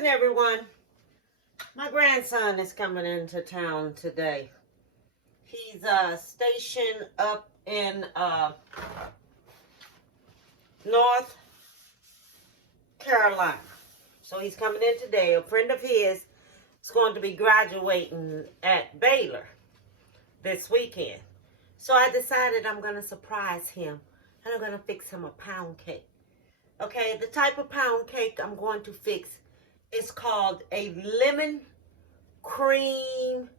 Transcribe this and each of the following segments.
Listen, everyone. My grandson is coming into town today. He's stationed up in North Carolina. So he's coming in today. A friend of his is going to be graduating at Baylor this weekend. So I decided I'm going to surprise him. And I'm going to fix him a pound cake. Okay, the type of pound cake I'm going to fix is called a lemon cream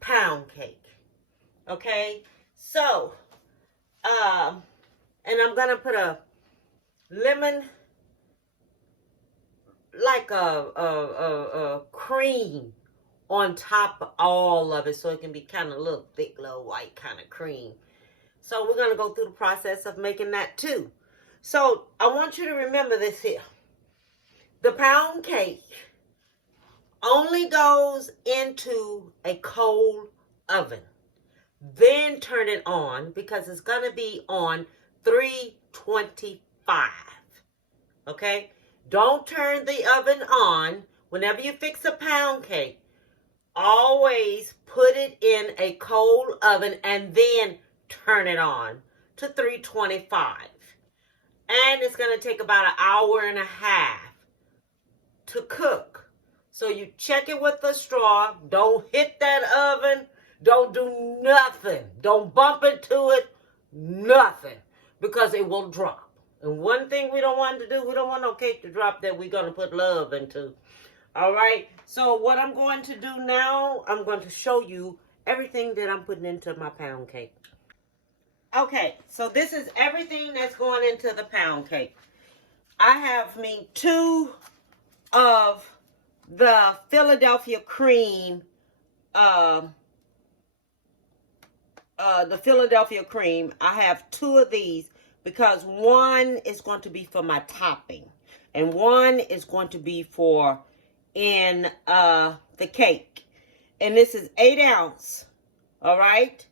pound cake. Okay, so, and I'm going to put a lemon, like a cream on top of all of it so it can be kind of a little thick, little white kind of cream. So we're going to go through the process of making that too. So I want you to remember this here. The pound cake only goes into a cold oven. Then turn it on because it's going to be on 325. Okay? Don't turn the oven on. Whenever you fix a pound cake, always put it in a cold oven and then turn it on to 325. And it's going to take about an hour and a half to cook. So you check it with the straw. Don't hit that oven. Don't do nothing. Don't bump into it. Nothing. Because it will drop. And one thing we don't want to do, we don't want no cake to drop that we're going to put love into. All right. So what I'm going to do now, I'm going to show you everything that I'm putting into my pound cake. Okay, so this is everything that's going into the pound cake. I have me 2 of the Philadelphia cream, I have 2 of these because one is going to be for my topping and one is going to be for in the cake. And this is 8 ounce, all right?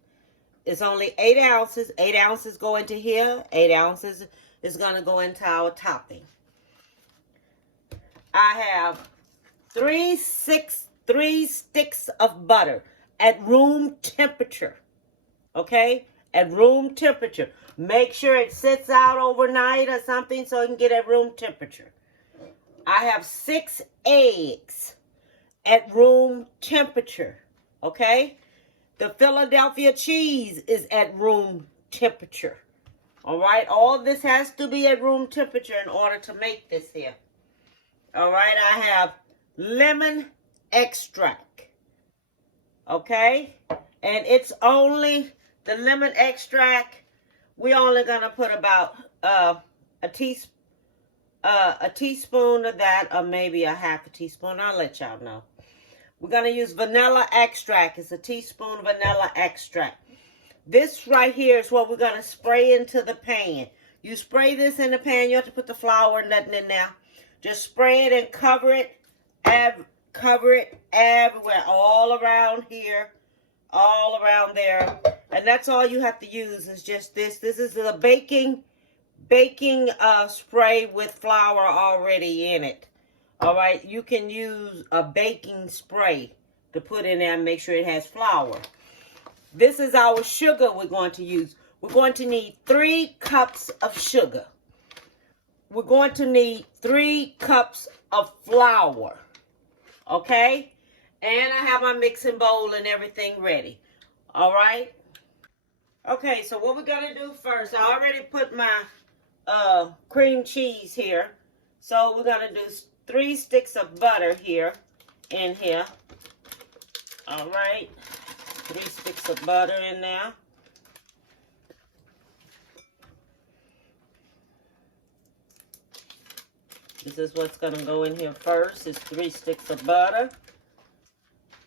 It's only 8 ounces. 8 ounces go into here. 8 ounces is going to go into our topping. I have 3 sticks of butter at room temperature. Okay? At room temperature. Make sure it sits out overnight or something so it can get at room temperature. I have 6 eggs at room temperature. Okay? The Philadelphia cheese is at room temperature. All right. All this has to be at room temperature in order to make this here. All right. I have lemon extract. Okay. And it's only the lemon extract. We're only going to put about a teaspoon of that, or maybe a half a teaspoon. I'll let y'all know. We're going to use vanilla extract. It's a teaspoon of vanilla extract. This right here is what we're going to spray into the pan. You spray this in the pan. You have to put the flour and nothing in there. Just spray it and cover it. Cover it everywhere. All around here. All around there. And that's all you have to use is just this. This is the baking spray with flour already in it. All right, you can use a baking spray to put in there and make sure it has flour. This is our sugar we're going to use. We're going to need 3 cups of sugar. We're going to need 3 cups of flour. Okay? And I have my mixing bowl and everything ready. All right? Okay, so what we're going to do first, I already put my cream cheese here. So we're going to do 3 sticks of butter here, in here. All right. 3 sticks of butter in there. This is what's going to go in here first. It's 3 sticks of butter.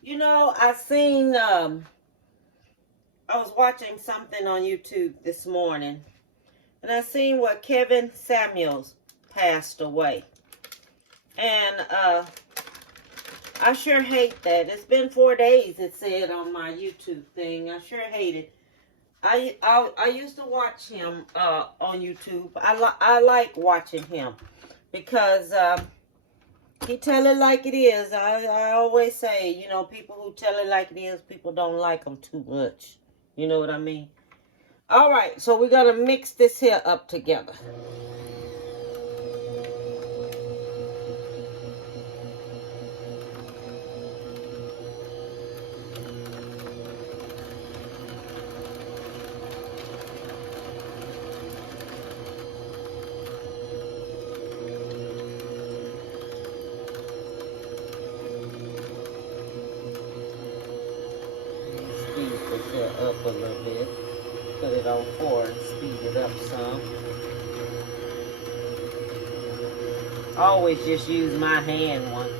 You know, I was watching something on YouTube this morning. And I seen where Kevin Samuels passed away. And I sure hate that. It's been 4 days, it said on my YouTube thing. I sure hate it. I used to watch him on YouTube. I like watching him because He tell it like it is. I always say, you know, people who tell it like it is, people don't like them too much. You know what I mean? All right, so we're going to mix this here up together. Speed this here up a little bit. Put it on 4 and speed it up some. I always just use my hand one.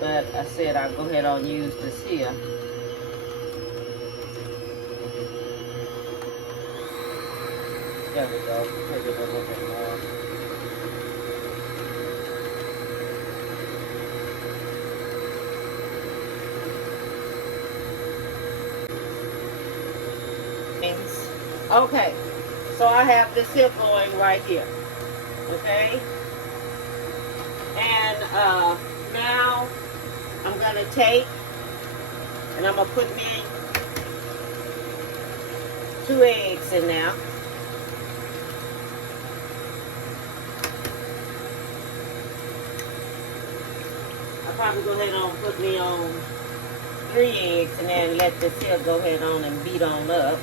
But I said I'll go ahead and use this here. There we go. Put it a little bit more. Okay, so I have this here going right here. Okay, and now I'm gonna take and I'm gonna put me 2 eggs in now. I'll probably go ahead and put me on 3 eggs and then let this here go ahead on and beat on up.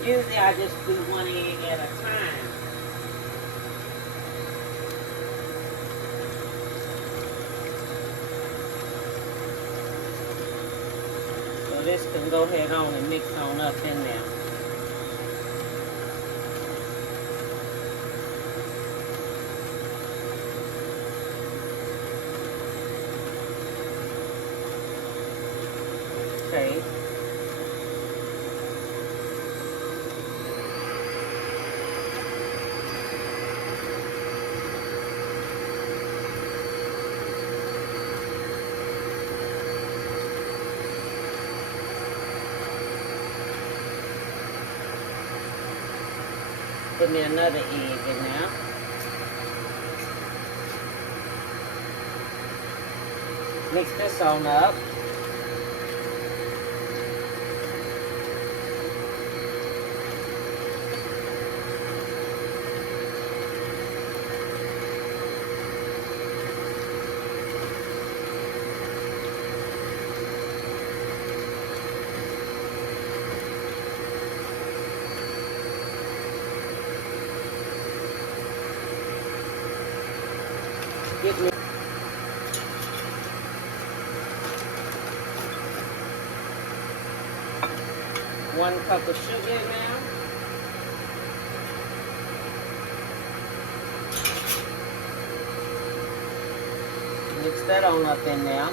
Usually I just do 1 egg at a time. So this can go ahead on and mix on up in there. Okay. Put me another egg in there. Mix this on up. Get me 1 cup of sugar in now. Mix that on up in there.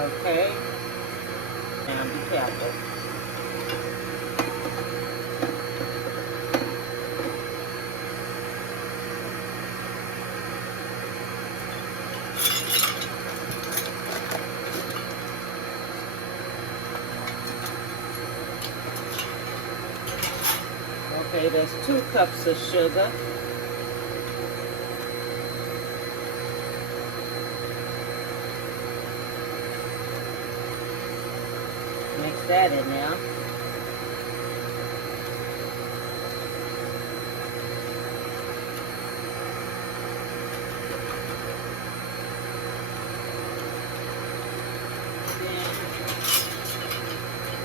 Okay. Now be careful. Okay, there's 2 cups of sugar. Mix that in now. Then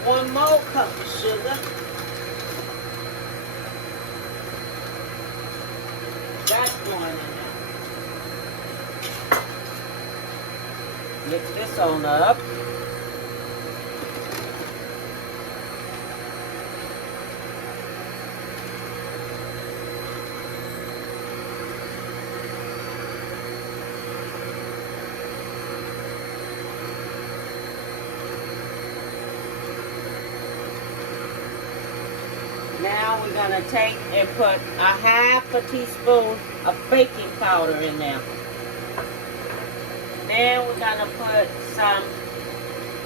1 more cup of sugar. That's going in there. Mix this on up. Now Now we're going to take and put a half a teaspoon of baking powder in there. Then we're going to put some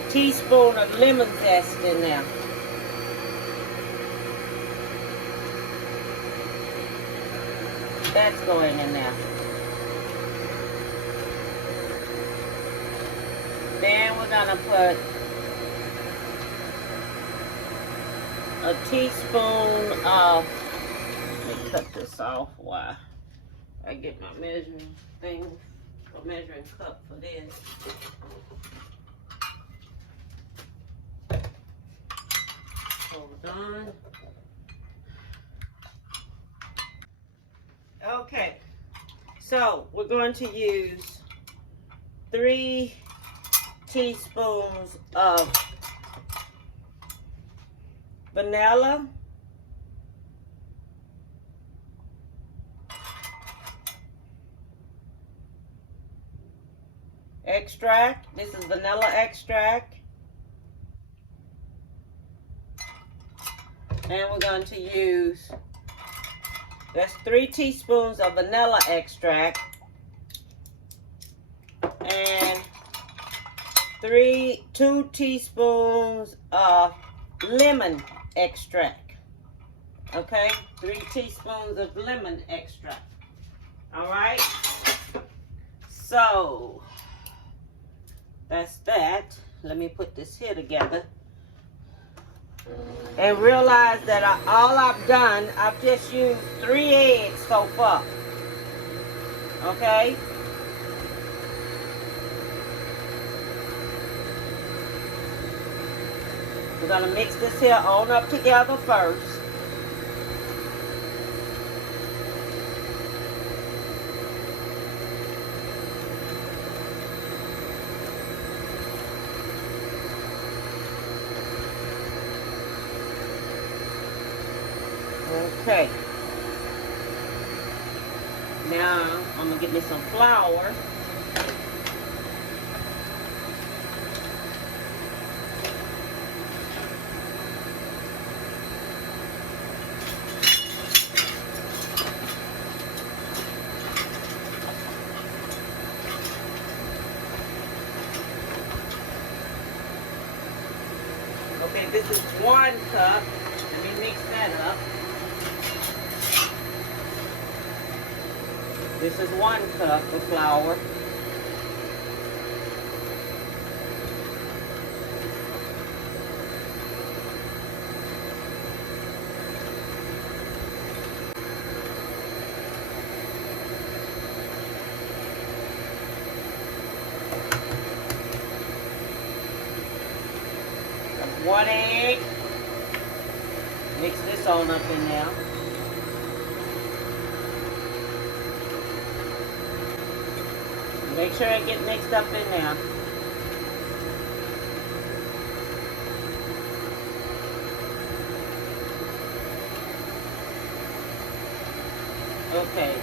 teaspoon of lemon zest in there. That's going in there. Then we're going to put a teaspoon of, let me cut this off while I get my measuring thing, a measuring cup for this. Hold on. Okay, so we're going to use 3 teaspoons of vanilla, extract. This is vanilla extract. And we're going to use, that's 3 teaspoons of vanilla extract and 2 teaspoons of lemon extract. Okay, 3 teaspoons of lemon extract. All right, so that's that. Let me put this here together. And realize that all I've done, I've just used 3 eggs so far. Okay? We're going to mix this here on up together first. Okay. Now, I'm going to get me some flour. Okay, this is 1 cup. Let me mix that up. This is 1 cup of flour. That's 1 egg. Mix this on up in there. Make sure it gets mixed up in there. Okay.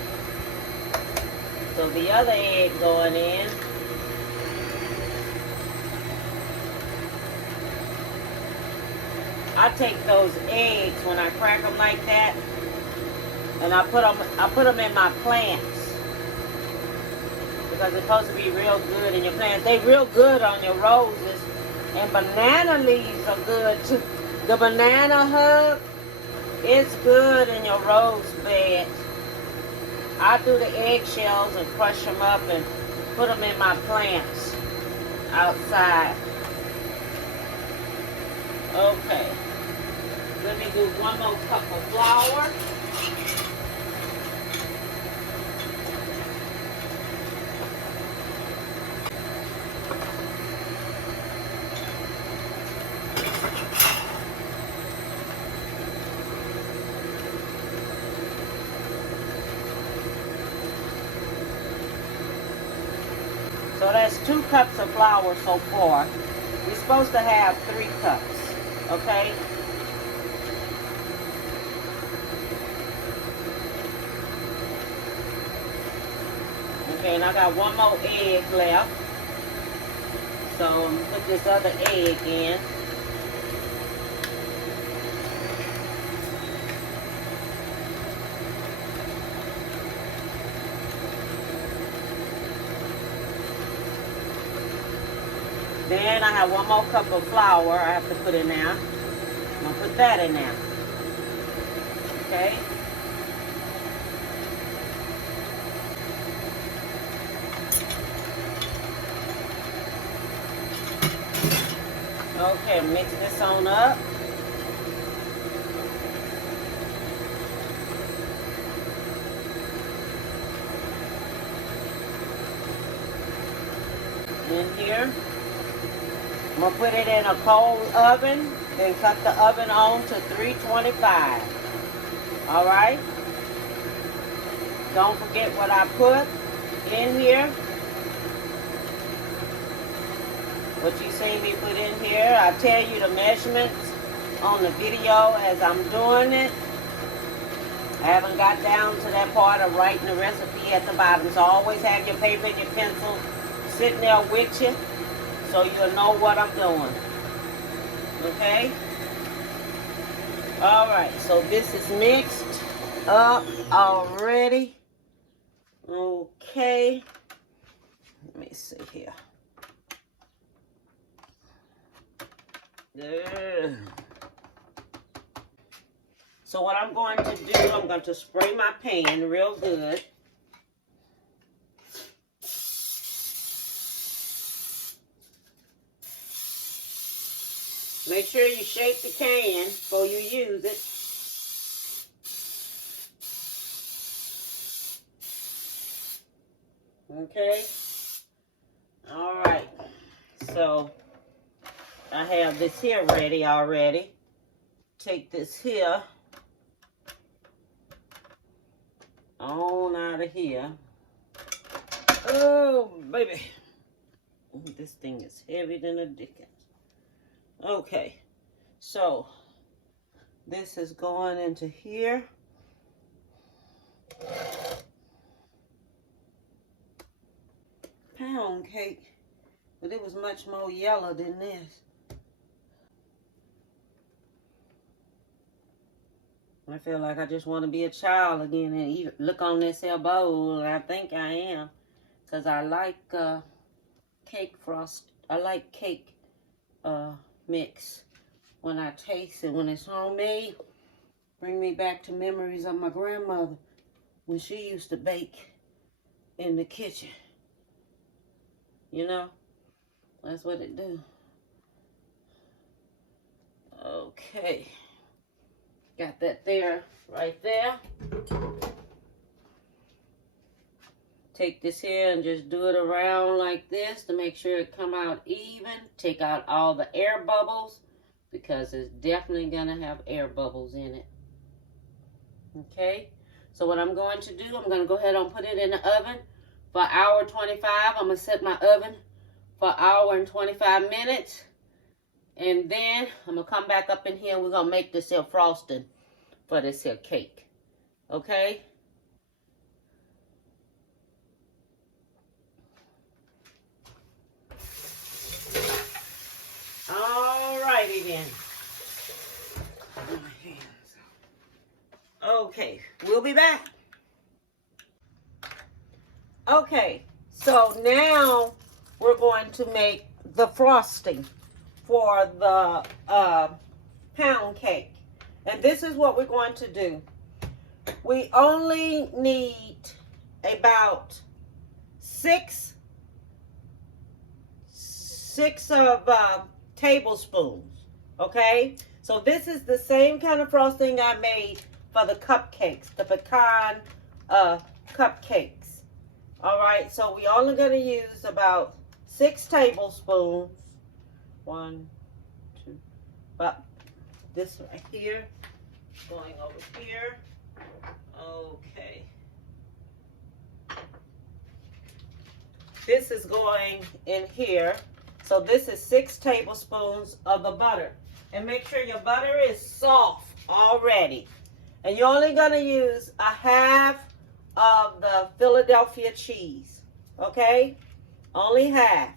So the other egg going in. I take those eggs when I crack them like that, and I put them in my plants. Because it's supposed to be real good in your plants. They real good on your roses. And banana leaves are good too. The banana hug is good in your rose bed. I do the eggshells and crush them up and put them in my plants outside. Okay. Let me do 1 more cup of flour. So that's 2 cups of flour so far. We're supposed to have 3 cups, okay? Okay, and I got 1 more egg left. So I'm going to put this other egg in. Then I have 1 more cup of flour I have to put in there. I'm going to put that in there. Okay. Okay, mix this on up. In here. I'm going to put it in a cold oven, then cut the oven on to 325. Alright? Don't forget what I put in here. What you see me put in here. I tell you the measurements on the video as I'm doing it. I haven't got down to that part of writing the recipe at the bottom. So always have your paper and your pencil sitting there with you so you'll know what I'm doing. Okay? Alright, so this is mixed up already. Okay. Let me see here. So what I'm going to do, I'm going to spray my pan real good. Make sure you shake the can before you use it. Okay. All right. So I have this here ready already. Take this here on out of here. Oh, baby. This thing is heavy than a dickens. Okay, so this is going into here. Pound cake, but it was much more yellow than this. I feel like I just want to be a child again and eat, look on this here bowl. I think I am, because I like cake frost. I like cake mix. When I taste it, when it's homemade, bring me back to memories of my grandmother when she used to bake in the kitchen. You know, that's what it do. Okay. Got that there, right there. Take this here and just do it around like this to make sure it come out even. Take out all the air bubbles because it's definitely gonna have air bubbles in it. Okay, so what I'm going to do, I'm gonna go ahead and put it in the oven for 1:25. I'm gonna set my oven for 1:25 minutes. And then I'm gonna come back up in here and we're gonna make this here frosting for this here cake. Okay? Alrighty then. Okay, we'll be back. Okay, so now we're going to make the frosting for the pound cake. And this is what we're going to do. We only need about six tablespoons, okay? So this is the same kind of frosting I made for the cupcakes, the pecan cupcakes. All right, so we're only going to use about 6 tablespoons. 1, 2, about this right here, going over here. Okay. This is going in here. So this is 6 tablespoons of the butter. And make sure your butter is soft already. And you're only going to use a half of the Philadelphia cheese. Okay? Only half.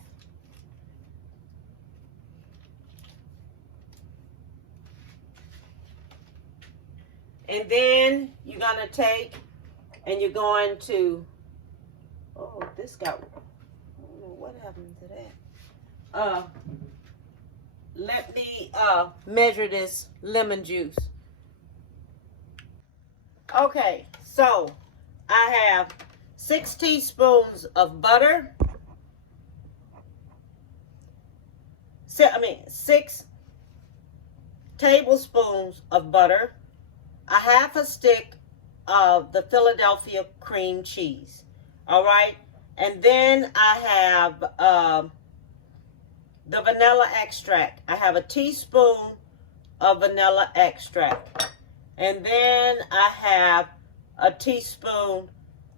And then you're going to take and you're going to, oh, this got, I don't know what happened to that. let me measure this lemon juice. Okay, so I have 6 teaspoons of butter. 6 tablespoons of butter. A half a stick of the Philadelphia cream cheese. All right, and then I have the vanilla extract. I have a teaspoon of vanilla extract. And then I have a teaspoon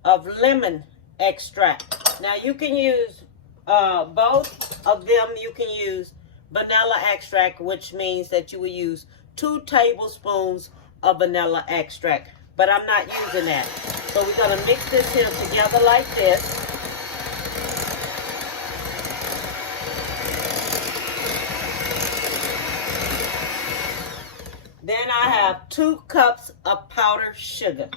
of lemon extract. Now you can use both of them. You can use vanilla extract, which means that you will use 2 tablespoons of vanilla extract. But I'm not using that. So we're going to mix this here together like this. Then I have 2 cups of powdered sugar.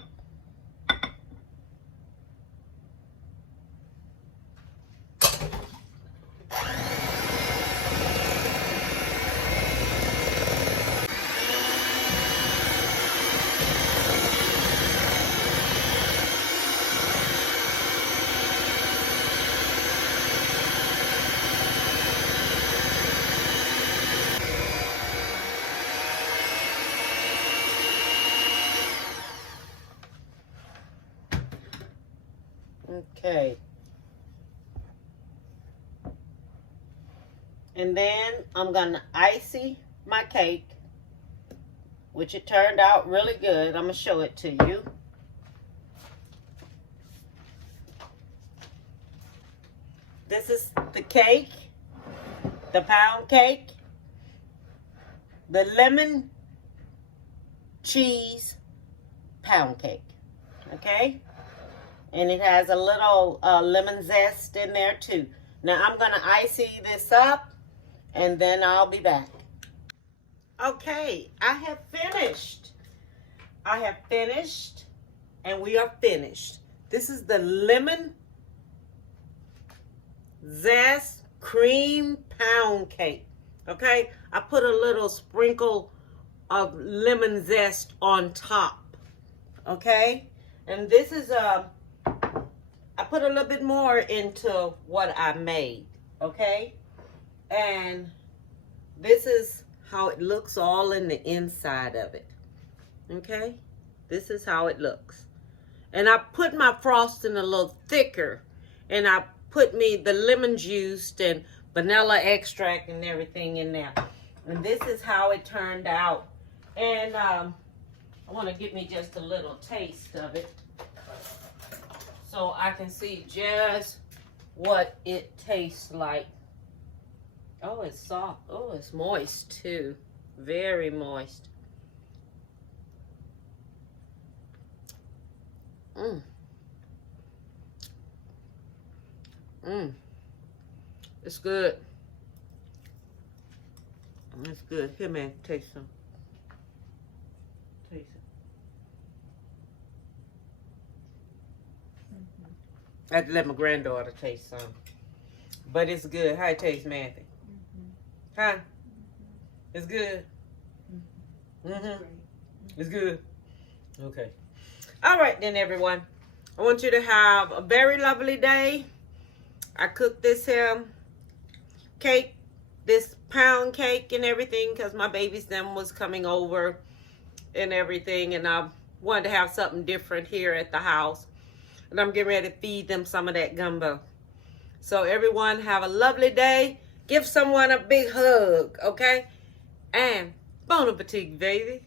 Okay. And then I'm going to icy my cake, which it turned out really good. I'm going to show it to you. This is the cake, the pound cake, the lemon cheese pound cake. Okay? And it has a little lemon zest in there too. Now I'm going to icy this up and then I'll be back. Okay, I have finished. And we are finished. This is the lemon zest cream pound cake. Okay, I put a little sprinkle of lemon zest on top. Okay, and this is I put a little bit more into what I made, okay? And this is how it looks all in the inside of it, okay? This is how it looks. And I put my frosting a little thicker, and I put me the lemon juice and vanilla extract and everything in there. And this is how it turned out. And I want to give me just a little taste of it, so I can see just what it tastes like. Oh, it's soft. Oh, it's moist too. Very moist. It's good. It's good. Here, man, taste some. Taste it. I had to let my granddaughter taste some. But it's good. How it tastes, Matthew? Huh? It's good? It's good? Okay. All right then, everyone. I want you to have a very lovely day. I cooked this here cake, this pound cake and everything, because my baby's them was coming over and everything, and I wanted to have something different here at the house. And I'm getting ready to feed them some of that gumbo. So everyone have a lovely day. Give someone a big hug, okay? And bon appetit, baby.